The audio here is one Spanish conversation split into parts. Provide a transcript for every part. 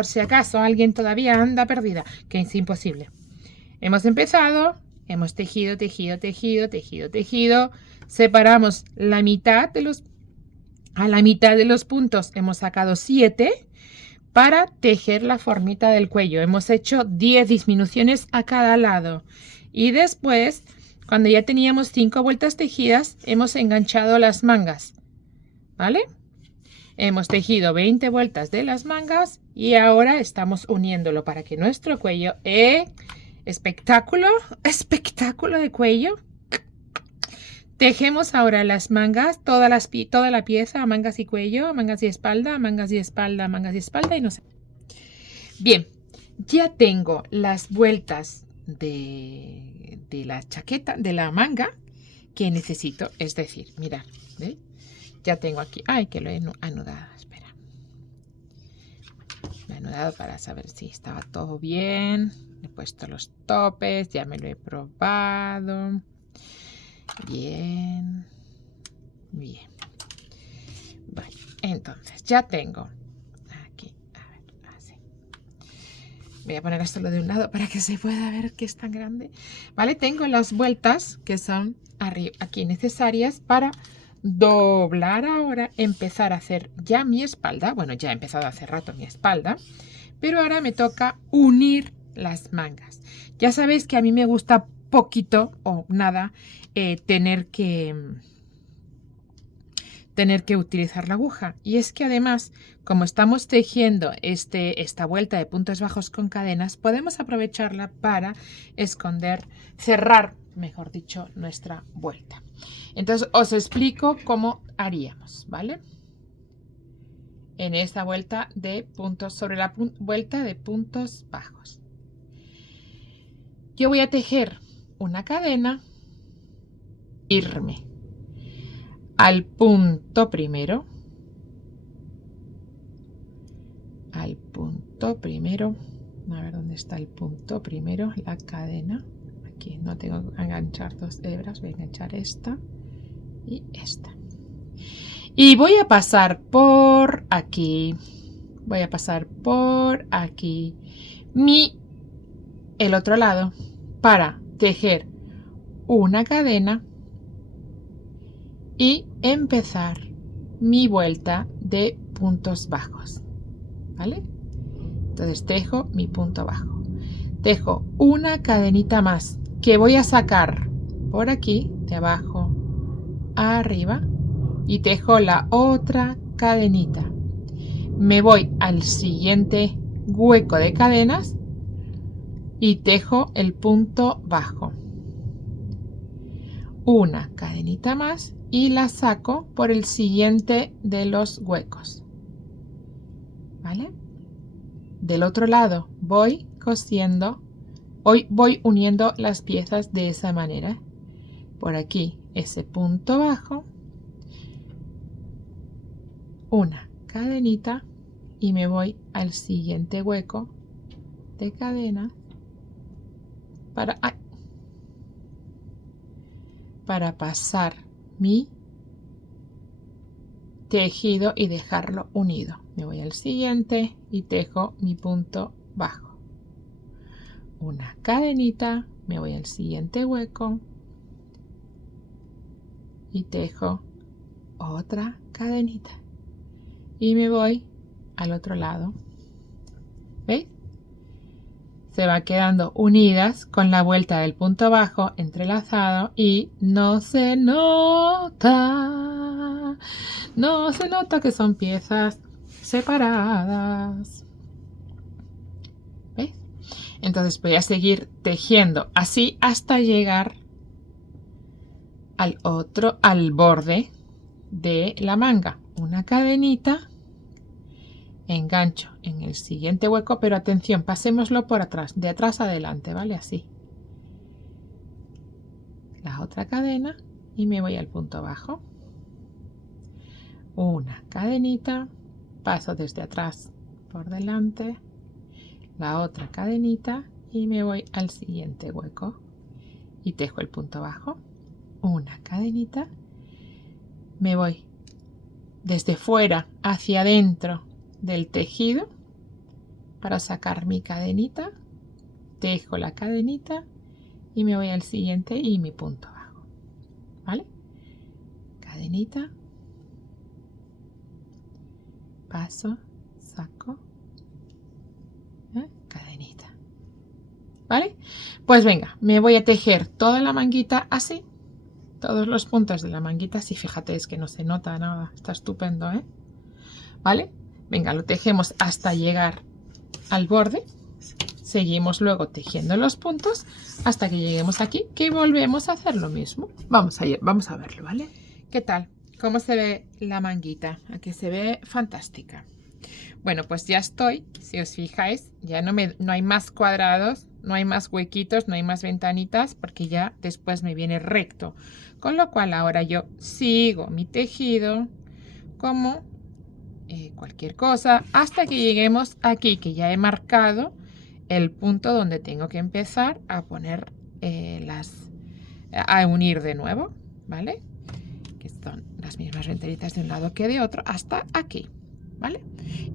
por si acaso alguien todavía anda perdida, que es imposible. Hemos empezado, hemos tejido, tejido, tejido, tejido, tejido. Separamos la mitad de los... A la mitad de los puntos hemos sacado 7 para tejer la formita del cuello. Hemos hecho 10 disminuciones a cada lado. Y después, cuando ya teníamos 5 vueltas tejidas, hemos enganchado las mangas. ¿Vale? Hemos tejido 20 vueltas de las mangas y ahora estamos uniéndolo para que nuestro cuello... espectáculo, espectáculo de cuello. Tejemos ahora las mangas, toda la pieza, mangas y cuello, mangas y espalda, mangas y espalda, mangas y espalda y no sé. Bien, ya tengo las vueltas de la chaqueta, de la manga que necesito. Es decir, mirad, ¿veis? Ya tengo aquí, ay, que lo he anudado, espera. Lo he anudado para saber si estaba todo bien. He puesto los topes, ya me lo he probado. Bien, bien. Vale, entonces ya tengo aquí, a ver, así. Voy a poner esto de un lado para que se pueda ver que es tan grande. Vale, tengo las vueltas que son aquí necesarias para doblar ahora, empezar a hacer ya mi espalda. Bueno, ya he empezado hace rato mi espalda, pero ahora me toca unir las mangas. Ya sabéis que a mí me gusta poquito o nada tener que utilizar la aguja. Y es que además, como estamos tejiendo esta vuelta de puntos bajos con cadenas, podemos aprovecharla para esconder, cerrar, mejor dicho, nuestra vuelta. Entonces os explico cómo haríamos, ¿vale? En esta vuelta de puntos, sobre la vuelta de puntos bajos. Yo voy a tejer una cadena, irme al punto primero, a ver dónde está el punto primero, la cadena. Aquí no tengo que enganchar 2 hebras, voy a enganchar esta y esta. Y voy a pasar por aquí, voy a pasar por aquí, el otro lado, para tejer una cadena y empezar mi vuelta de puntos bajos, ¿vale? Entonces tejo mi punto bajo, tejo una cadenita más que voy a sacar por aquí, de abajo a arriba, y tejo la otra cadenita. Me voy al siguiente hueco de cadenas y tejo el punto bajo. Una cadenita más y la saco por el siguiente de los huecos, ¿vale? Del otro lado voy cosiendo, hoy voy uniendo las piezas de esa manera. Por aquí ese punto bajo, una cadenita y me voy al siguiente hueco de cadena para pasar mi tejido y dejarlo unido. Me voy al siguiente y tejo mi punto bajo, una cadenita, me voy al siguiente hueco y tejo otra cadenita y me voy al otro lado. ¿Veis? Se va quedando unidas con la vuelta del punto bajo entrelazado y no se nota que son piezas separadas. ¿Veis? Entonces voy a seguir tejiendo así hasta llegar al borde de la manga. Una cadenita, engancho en el siguiente hueco, pero atención, pasémoslo por atrás, de atrás adelante, ¿vale? Así. La otra cadena y me voy al punto bajo. Una cadenita, paso desde atrás por delante, la otra cadenita y me voy al siguiente hueco y tejo el punto bajo. Una cadenita, me voy desde fuera hacia adentro del tejido para sacar mi cadenita, tejo la cadenita y me voy al siguiente y mi punto bajo, ¿vale? Cadenita, paso, saco, cadenita, ¿vale? Pues venga, me voy a tejer toda la manguita así, todos los puntos de la manguita así. Fíjate, es que no se nota nada, está estupendo, ¿eh? ¿Vale? Venga, lo tejemos hasta llegar al borde. Seguimos luego tejiendo los puntos hasta que lleguemos aquí, que volvemos a hacer lo mismo. Vamos a verlo, ¿vale? ¿Qué tal? ¿Cómo se ve la manguita? Aquí se ve fantástica. Bueno, pues ya estoy, si os fijáis, ya no hay más cuadrados, no hay más huequitos, no hay más ventanitas, porque ya después me viene recto. Con lo cual ahora yo sigo mi tejido como cualquier cosa hasta que lleguemos aquí, que ya he marcado el punto donde tengo que empezar a poner a unir de nuevo, ¿vale? Que son las mismas ventanitas de un lado que de otro hasta aquí, ¿vale?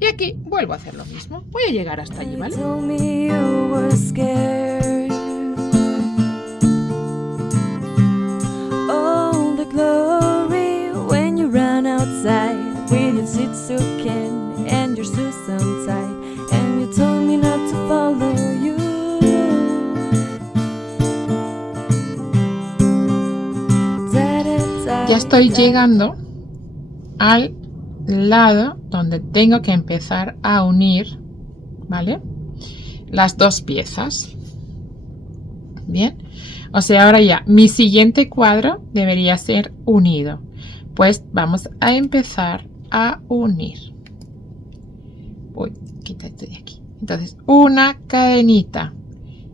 Y aquí vuelvo a hacer lo mismo. Voy a llegar hasta allí, ¿vale? All the glory when you run outside with your Shitsuken and your Susan tight, and you told me not to follow you. Ya estoy llegando al lado donde tengo que empezar a unir, ¿vale? Las dos piezas. Bien, o sea, ahora ya mi siguiente cuadro debería ser unido. Pues vamos a empezar a unir. Uy, quítate de aquí. Entonces, una cadenita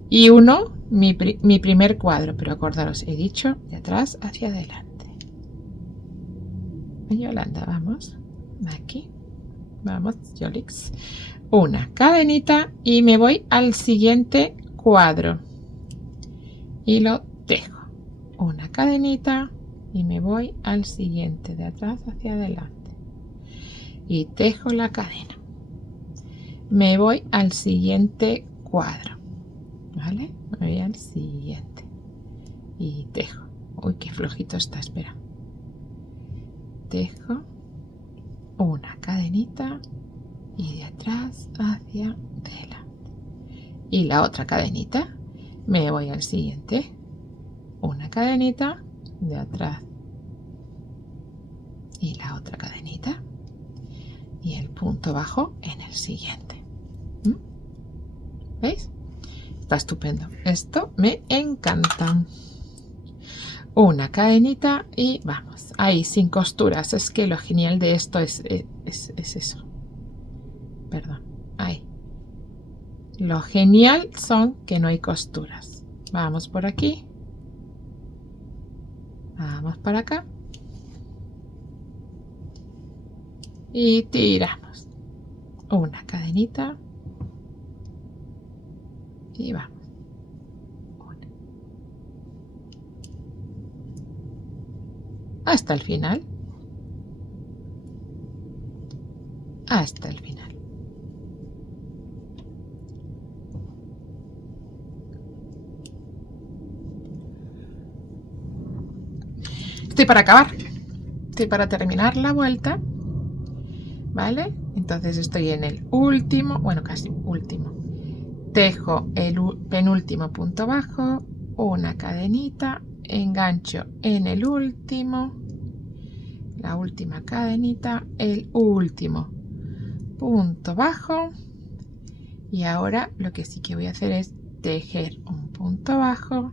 y uno, mi primer cuadro, pero acordaros, he dicho de atrás hacia adelante. Yolanda, vamos, aquí, vamos, Yolix, una cadenita y me voy al siguiente cuadro y lo tejo, una cadenita y me voy al siguiente, de atrás hacia adelante, y tejo la cadena, me voy al siguiente cuadro, ¿vale? Me voy al siguiente y tejo. Uy, qué flojito está, espera. Tejo una cadenita y de atrás hacia adelante, y la otra cadenita, me voy al siguiente, una cadenita de atrás y la otra cadenita y el punto bajo en el siguiente. ¿Veis? Está estupendo, esto me encanta. Una cadenita y vamos, ahí sin costuras. Es que lo genial de esto es eso, perdón, ahí lo genial son que no hay costuras. Vamos por aquí, vamos para acá y tiramos una cadenita y vamos. Hasta el final, hasta el final. Estoy para acabar, estoy para terminar la vuelta, ¿vale? Entonces estoy en el último, bueno, casi último, tejo el penúltimo punto bajo, una cadenita, engancho en el último, la última cadenita, el último punto bajo, y ahora lo que sí que voy a hacer es tejer un punto bajo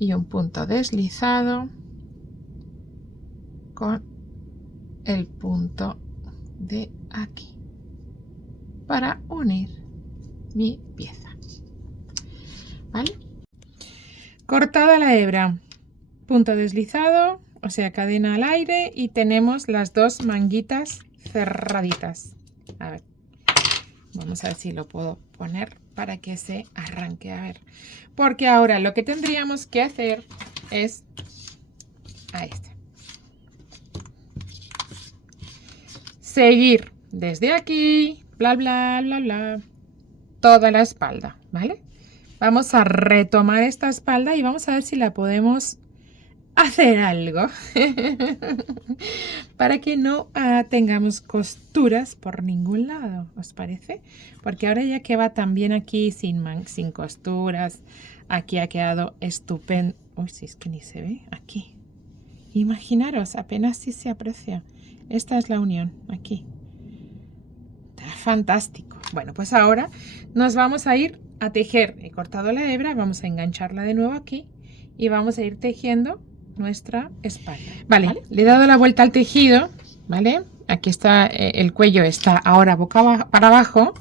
y un punto deslizado con el punto de aquí para unir mi pieza, ¿vale? Cortada la hebra, punto deslizado, o sea, cadena al aire, y tenemos las dos manguitas cerraditas. A ver, vamos a ver si lo puedo poner para que se arranque, a ver, porque ahora lo que tendríamos que hacer es ahí está, seguir desde aquí bla, bla, bla, bla, toda la espalda, ¿vale? Vamos a retomar esta espalda y vamos a ver si la podemos hacer algo para que no tengamos costuras por ningún lado, ¿os parece? Porque ahora ya que va también aquí sin costuras, aquí ha quedado estupendo. Uy, si es que ni se ve aquí. Imaginaros, apenas si se aprecia. Esta es la unión, aquí. Está fantástico. Bueno, pues ahora nos vamos a ir a tejer. He cortado la hebra, vamos a engancharla de nuevo aquí y vamos a ir tejiendo nuestra espalda. Vale, le he dado la vuelta al tejido, ¿vale? Aquí está, el cuello está ahora boca para abajo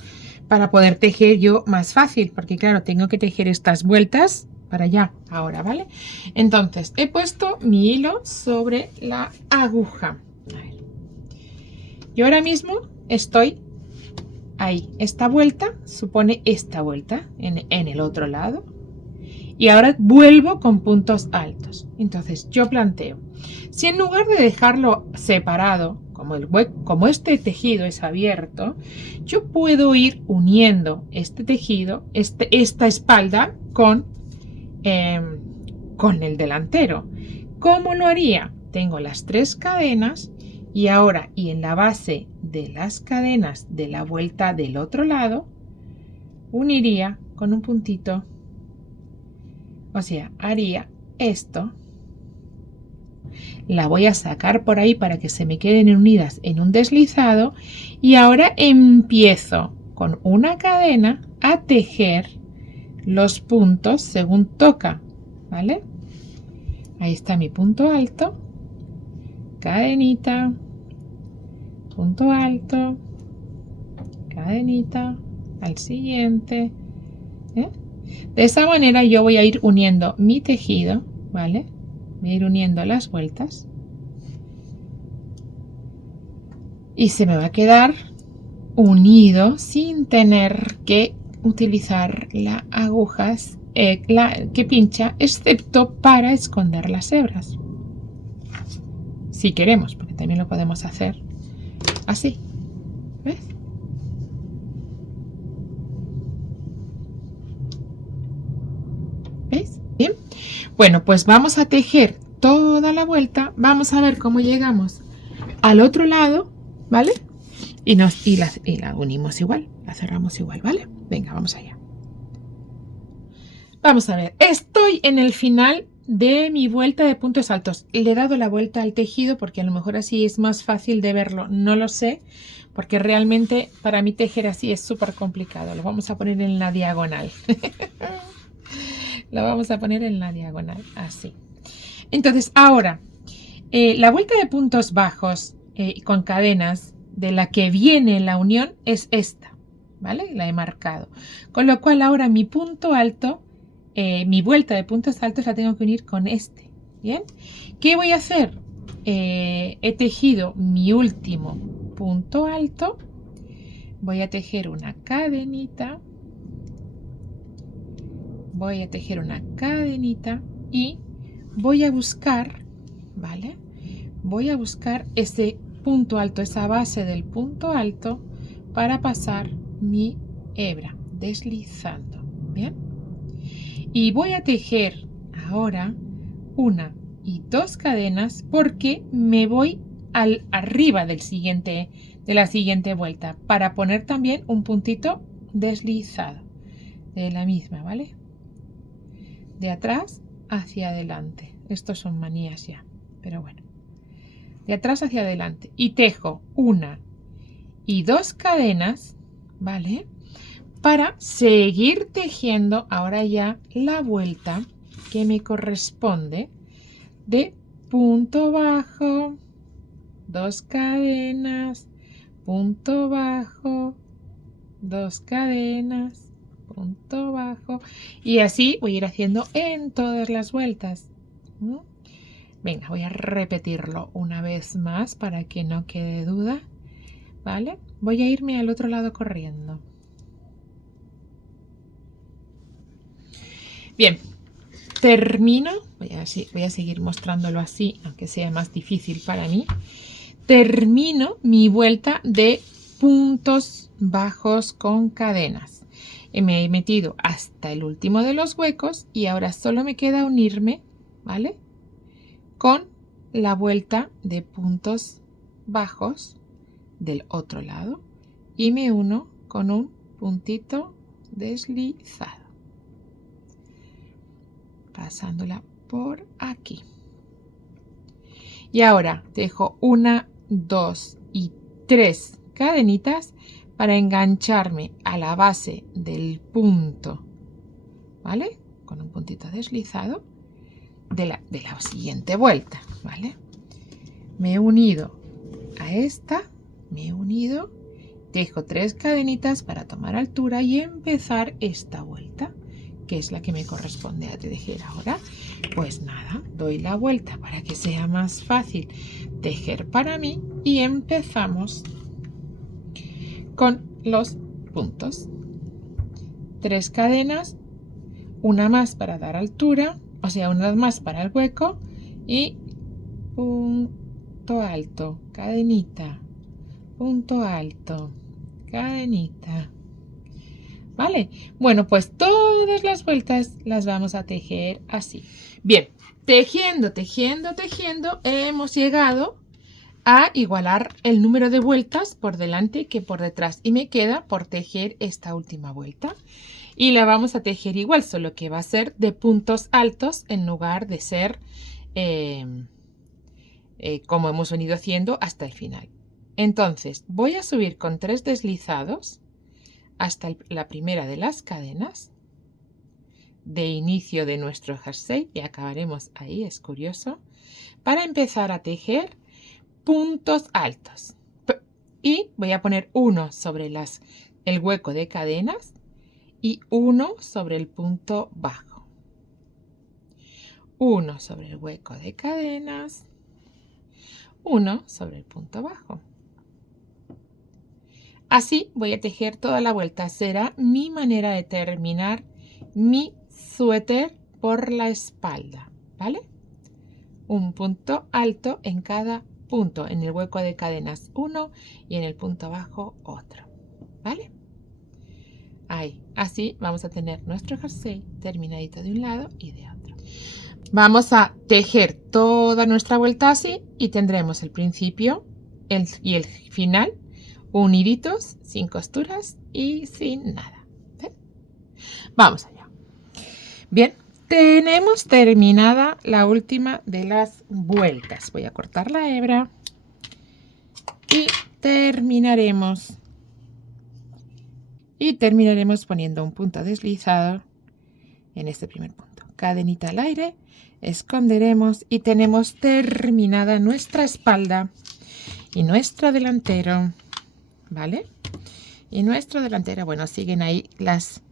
para poder tejer yo más fácil, porque claro, tengo que tejer estas vueltas para allá ahora, ¿vale? Entonces, he puesto mi hilo sobre la aguja. A ver. Yo ahora mismo estoy ahí. Esta vuelta supone esta vuelta en el otro lado. Y ahora vuelvo con puntos altos. Entonces yo planteo, si en lugar de dejarlo separado, como este tejido es abierto, yo puedo ir uniendo este tejido, esta espalda con el delantero. ¿Cómo lo haría? Tengo las 3 cadenas y ahora, y en la base de las cadenas de la vuelta del otro lado, uniría con un puntito. O sea, haría esto, la voy a sacar por ahí para que se me queden unidas en un deslizado y ahora empiezo con una cadena a tejer los puntos según toca, ¿vale? Ahí está mi punto alto, cadenita, punto alto, cadenita, al siguiente, ¿eh? De esa manera yo voy a ir uniendo mi tejido, ¿vale? Voy a ir uniendo las vueltas y se me va a quedar unido sin tener que utilizar las agujas que pincha, excepto para esconder las hebras. Si queremos, porque también lo podemos hacer así, ¿ves? ¿Veis? Bien. Bueno, pues vamos a tejer toda la vuelta. Vamos a ver cómo llegamos al otro lado, ¿vale? Y la unimos igual, la cerramos igual, ¿vale? Venga, vamos allá. Vamos a ver, estoy en el final de mi vuelta de puntos altos. Le he dado la vuelta al tejido porque a lo mejor así es más fácil de verlo. No lo sé, porque realmente para mí tejer así es súper complicado. Lo vamos a poner en la diagonal. Lo vamos a poner en la diagonal, así. Entonces, ahora, la vuelta de puntos bajos con cadenas de la que viene la unión es esta, ¿vale? La he marcado. Con lo cual ahora mi punto alto, mi vuelta de puntos altos la tengo que unir con este, ¿bien? ¿Qué voy a hacer? He tejido mi último punto alto. Voy a tejer una cadenita. Voy a tejer una cadenita y voy a buscar, ¿vale? Voy a buscar ese punto alto, esa base del punto alto para pasar mi hebra deslizando, ¿bien? Y voy a tejer ahora 1 y 2 cadenas porque me voy arriba de la siguiente vuelta para poner también un puntito deslizado de la misma, ¿vale? De atrás hacia adelante. Estos son manías ya, pero bueno. De atrás hacia adelante. Y tejo 1 y 2 cadenas, ¿vale? Para seguir tejiendo ahora ya la vuelta que me corresponde de punto bajo, 2 cadenas, punto bajo, 2 cadenas, punto bajo, y así voy a ir haciendo en todas las vueltas. Venga, voy a repetirlo una vez más para que no quede duda, ¿vale? Voy a irme al otro lado corriendo. Bien, termino, voy a seguir mostrándolo así, aunque sea más difícil para mí. Termino mi vuelta de puntos bajos con cadenas. Y me he metido hasta el último de los huecos y ahora solo me queda unirme, ¿vale? Con la vuelta de puntos bajos del otro lado y me uno con un puntito deslizado, pasándola por aquí. Y ahora dejo 1, 2 y 3 cadenitas para engancharme a la base del punto, ¿vale? Con un puntito deslizado de la siguiente vuelta, ¿vale? Me he unido a esta, me he unido, dejo 3 cadenitas para tomar altura y empezar esta vuelta, que es la que me corresponde a tejer ahora. Pues nada, doy la vuelta para que sea más fácil tejer para mí y empezamos con los puntos. 3 cadenas, una más para dar altura, o sea, una más para el hueco y punto alto, cadenita, punto alto, cadenita. ¿Vale? Bueno, pues todas las vueltas las vamos a tejer así. Bien, tejiendo, tejiendo, tejiendo, hemos llegado a igualar el número de vueltas por delante que por detrás. Y me queda por tejer esta última vuelta. Y la vamos a tejer igual, solo que va a ser de puntos altos en lugar de ser como hemos venido haciendo hasta el final. Entonces, voy a subir con 3 deslizados hasta la primera de las cadenas de inicio de nuestro jersey y acabaremos ahí, es curioso, para empezar a tejer puntos altos. Y voy a poner uno sobre el hueco de cadenas y uno sobre el punto bajo. Uno sobre el hueco de cadenas, uno sobre el punto bajo. Así voy a tejer toda la vuelta. Será mi manera de terminar mi suéter por la espalda, ¿vale? Un punto alto en cada punto, en el hueco de cadenas uno y en el punto bajo otro, ¿vale? Ahí, así vamos a tener nuestro jersey terminadito de un lado y de otro. Vamos a tejer toda nuestra vuelta así y tendremos el principio y el final uniditos, sin costuras y sin nada. ¿Sí? Vamos allá. Bien, tenemos terminada la última de las vueltas. Voy a cortar la hebra y terminaremos poniendo un punto deslizado en este primer punto. Cadenita al aire, esconderemos y tenemos terminada nuestra espalda y nuestro delantero. ¿Vale? Y nuestro delantero, bueno, siguen ahí las